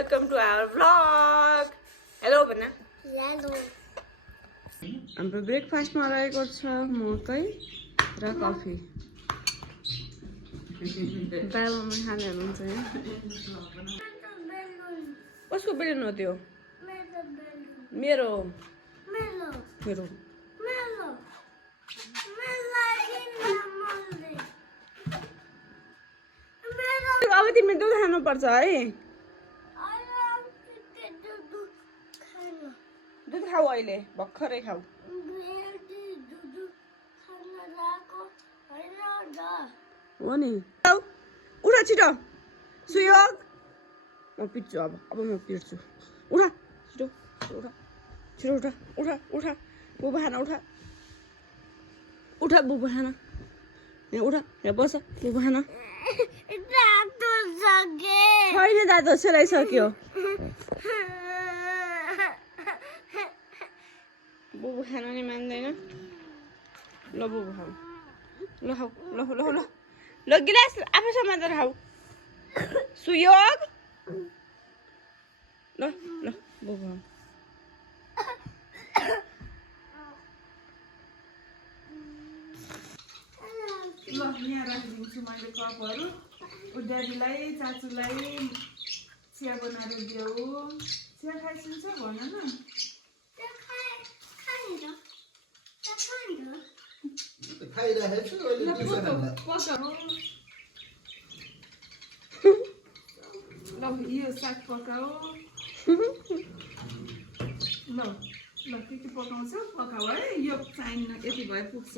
welcome to our vlog. Hello भन्न. Hello. हाम्रो ब्रेकफास्टमा रहेको छ मकै र कफी. बाबामा खाने हुनुहुन्छ है. कसको बेलुन हो त्यो? मेरो. अब तिमीले दुध खानुपर्छ है. दुध खाऊ अहिले भर्खरै खाऊ. हो नि. उठा छिटो. सुयोग म पिट्छु अब म पिट्छु. उठा छिटो उठा छिटो उठा उठा उठा बुबा खाना उठा उठा बुबा खाना उठा यहाँ बस बुबा खाना. होइन दादा सेलाइसक्यो. बुबु खान नि मान्दैन. ल बुबु खाऊ. ल खाऊ. ल ल ल ल गिलास आफै समातेर खाऊ. सुयोग ल ल बुबु खाऊ. ल यहाँ राखिदिन्छु मैले कपहरू. ड्याडीलाई चाचुलाई चिया बनाएर देऊ. चिया खाइसुन्छ भन न. ल यो साग पकाऊ. ल ल के पकाउँछ पकाऊ है. यो चाहिन्न यति भए पुग्छ.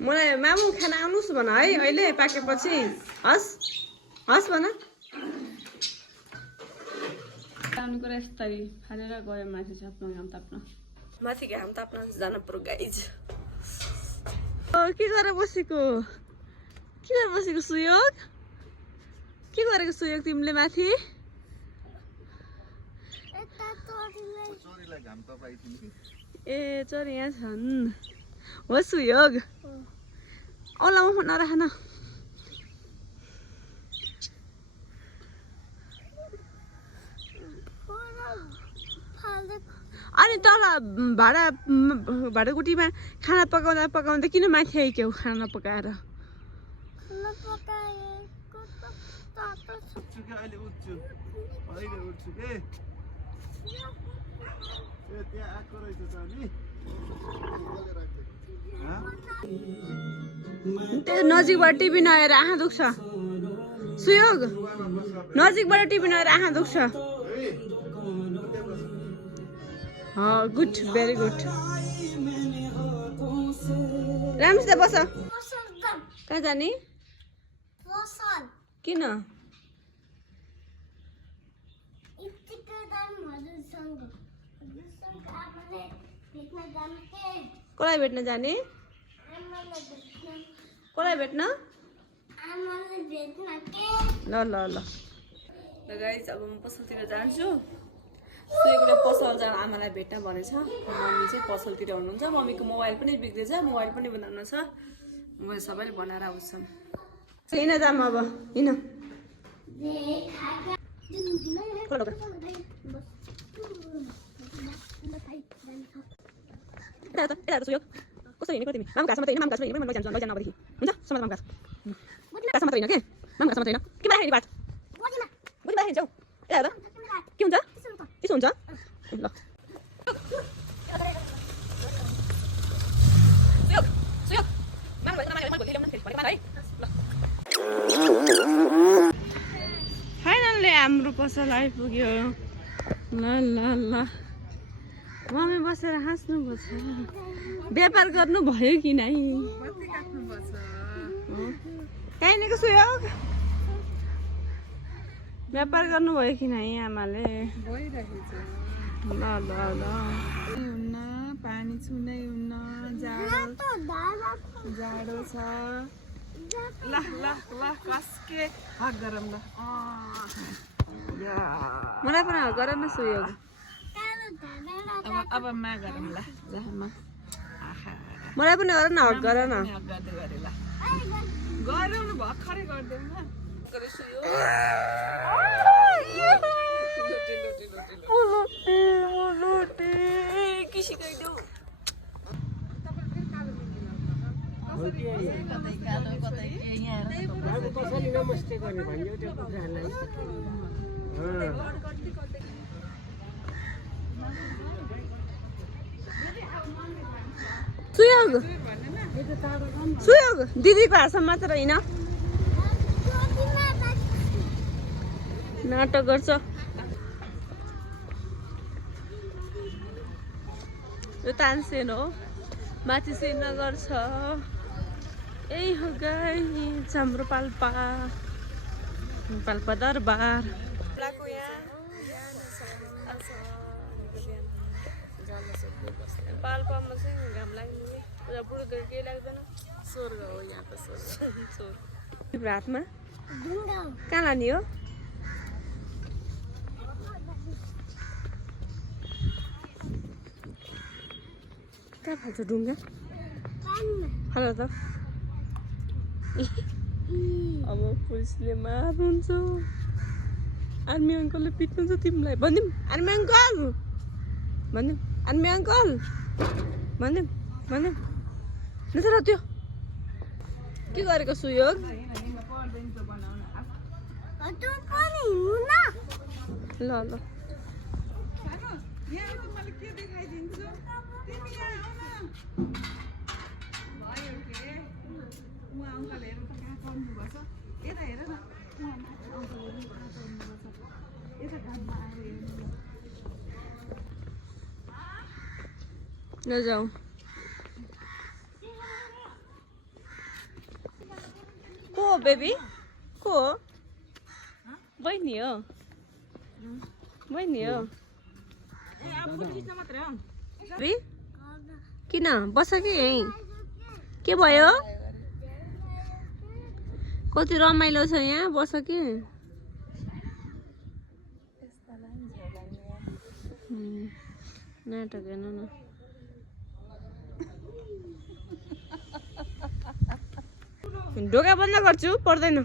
मलाई मामु खाना आउनुहोस् भन है अहिले पाकेपछि. हस् हस् भन. आउनुको यस्तै फालेर गयो माथि छाप्न घाम ताप्न. माथि घाम ताप्न जान पर्यो गाइज. के गरेर बसेको सुयोग. के गरेको सुयोग तिमीले माथि. ए चरी यहाँ छन्. हो सुयोग. औलामा नराख न. अनि तल भाँडाकुटीमा खाना पकाउँदा किन माथि आइक्यौ खाना नपकाएर. त्यो नजिकबाट टिभी नहेर आँखा दुख्छ. सुयोग नजिकबाट टिभी नहेर आँखा दुख्छ. Good very good. राम्रोसित बस. कहाँ जाने. किन. कसलाई भेट्न जाने. कसलाई भेट्न. ल ल ल गाइस अब म पसलतिर जान्छु. सुयोगले पसल जान आमालाई भेट्न भनेछ. मम्मी चाहिँ पसलतिर हुनुहुन्छ. मम्मीको मोबाइल पनि बिग्रेछ. मोबाइल पनि बनाउनु छ. मोबाइल सबैले बनाएर आउँछन्. हिँड जाम अब हिँड. सुयोग कसरी हिँडेको तिमी. मामु घाँस मात्रै हिँड. मामु घाँस हिँड्नु म लैजान्छु अबदेखि. हुन्छ समाज मामु घाँस. घाँस मात्रै हिँड के. मामु घाँस मात्रै हिँड. के भएर हिँड्ने बात. बुझि भएर हिँड्छौ. ए दादा के हुन्छ. त्यसो हुन्छ. ल फाइनल्ली हाम्रो पसल आइपुग्यो. ल ल ल मम्मी बसेर हाँस्नु पर्छ. व्यापार गर्नु भयो कि नै. कहीँ निको सुयोग व्यापार गर्नुभयो कि नै आमाले. ल ल ल हुन्न पानी छुनै हुन्न. जाडो छ. ल ल ल कसके हक गरम. ल मलाई पनि हक गर न सुयोग. अब मा गरम. ल मलाई पनि गर न हक गर न. गरौँ भर्खरै गरिदेऊ न नमस्ते गर्ने भन्यो त्यो कुखुराहरूलाई सुयोग सुयोग दिदीको हातमा मात्र होइन नाटक गर्छ यो तानसेन हो माथि श्रीनगर छ यही हो गाइस हाम्रो पाल्पा पाल्पा दरबार पाल्पामा चाहिँ घाम लाग्ने बुढो केही लाग्दैन स्वर्ग हो यहाँ त स्वर्ग हातमा कहाँ लाने हो कहाँ फाल्छ ढुङ्गा हेलो त अब पुलिसले मार्नुहुन्छ आर्मी अङ्कलले पिट्नुहुन्छ तिमीलाई भनिदिउँ आर्मी अङ्कल भनिदिउँ आर्मी अङ्कल भनिदिउँ भनिदिउँ न त त्यो के गरेको सुयोग ल ल नजाऊ को हो बेबी को हो बहिनी हो बहिनी हो बेबी किन बस कि यहीँ के भयो कति रमाइलो छ यहाँ बस कि नाटक हेर्नु न ढोका बन्द गर्छु पर्दैन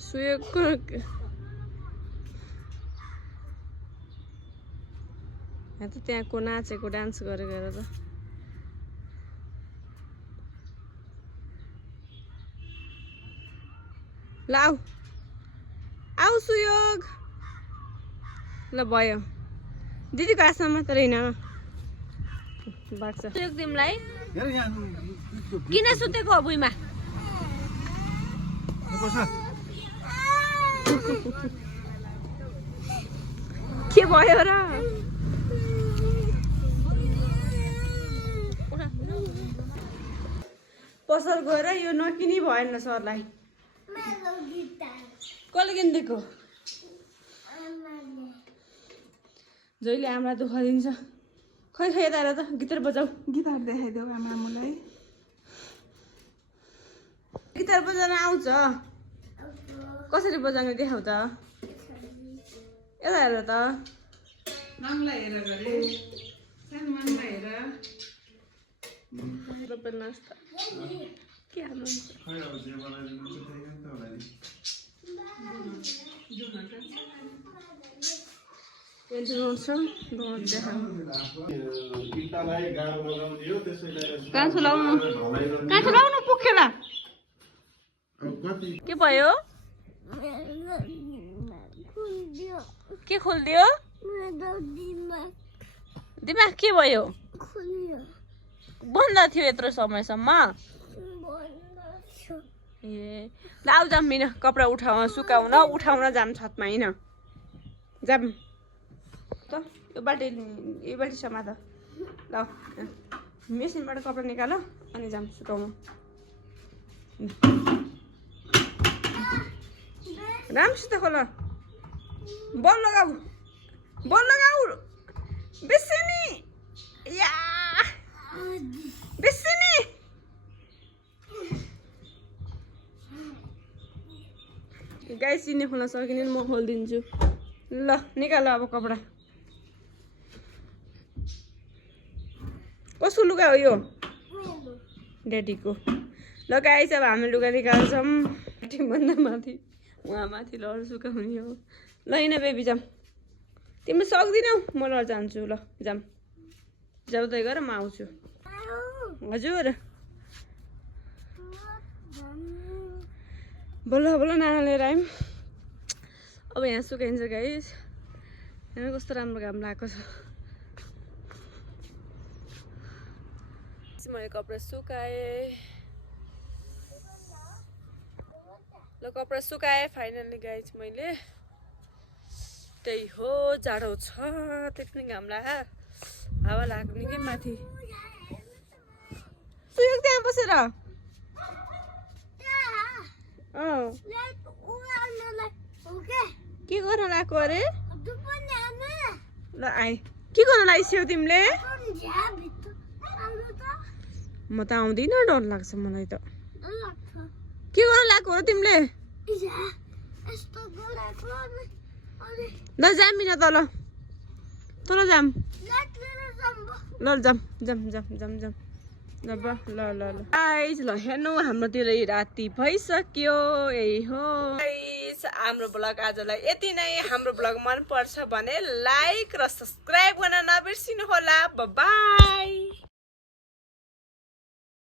सुएको यहाँ त त्यहाँको नाचेको डान्स गरेको हेर त ल आऊ आऊ सुयोग ल भयो दिदीको आशा मात्र होइन बाँच्छ सुयोग तिमीलाई किन सुतेको हो भुइँमा के भयो र पसल गएर यो नकिनी भएन सरलाई कसले किनिदिएको जहिले आमा दुःख दिन्छ खै खै यता त गिटार बजाऊ गिटार देखाइदेऊ आमालाई गिटार बजाउन आउँछ कसरी बजाउने देखाउ त यता हेर त नामलाई हेर गरे सानो मामलाई हेर तपाईँ नास्ता के हाल्नुहुन्छ काँचो लाउनु पुग्खेला के भयो के खोलिदियो दिमाग के भयो बन्द थियो यत्रो समयसम्म ए ल आऊ जाम मिन कपडा सुकाउन उठाउन जाम छतमा होइन जाम त यो बाल्टी समात ल मेसिनबाट कपडा निकाल अनि जाम सुकाउनु राम्रोसित खोल बल लगाऊ बेसी नि या बेसी नि गाई चिन्ने खोल्न सकिने म खोलिदिन्छु ल निकाल अब कपडा कसको लुगा हो यो ड्याडीको ल गाइस अब हामी लुगा निकाल्छौँ भन्दा माथि उहाँ माथि लड सुकाउने हो ल हिँड बेबी जाम तिमीले सक्दिनौ म ल जान्छु ल जाम जाउँदै गर म आउँछु हजुर बल्ल बल्ल नाना लिएर आयौँ अब यहाँ सुकाइन्छ गाइस हेर्नु कस्तो राम्रो घाम लागेको छ मैले कपडा सुकाएँ ल कपडा सुकाएँ फाइनली गाइस मैले त्यही हो जाडो छ त्यही पनि घाम लाग्यो हावा लाग्ने कि माथि सुयोग त्यहाँ बसेर के गर्न लाग्यो अरे ल आए के गर्न लागिस्यौ तिमीले म त आउँदिनँ डर लाग्छ मलाई त के गर्न लाग्यो हो तिमीले ल जामिन तल तल जाम ल जाम जाम जाम जाम जाम ल ल ल ल गाइस ल हेर्नु हाम्रोतिर राति भइसक्यो यही हो गाइस हाम्रो ब्लग आजलाई यति नै हाम्रो ब्लग मन पर्छ भने लाइक र सब्स्क्राइब गर्न नबिर्सिनु होला बाइ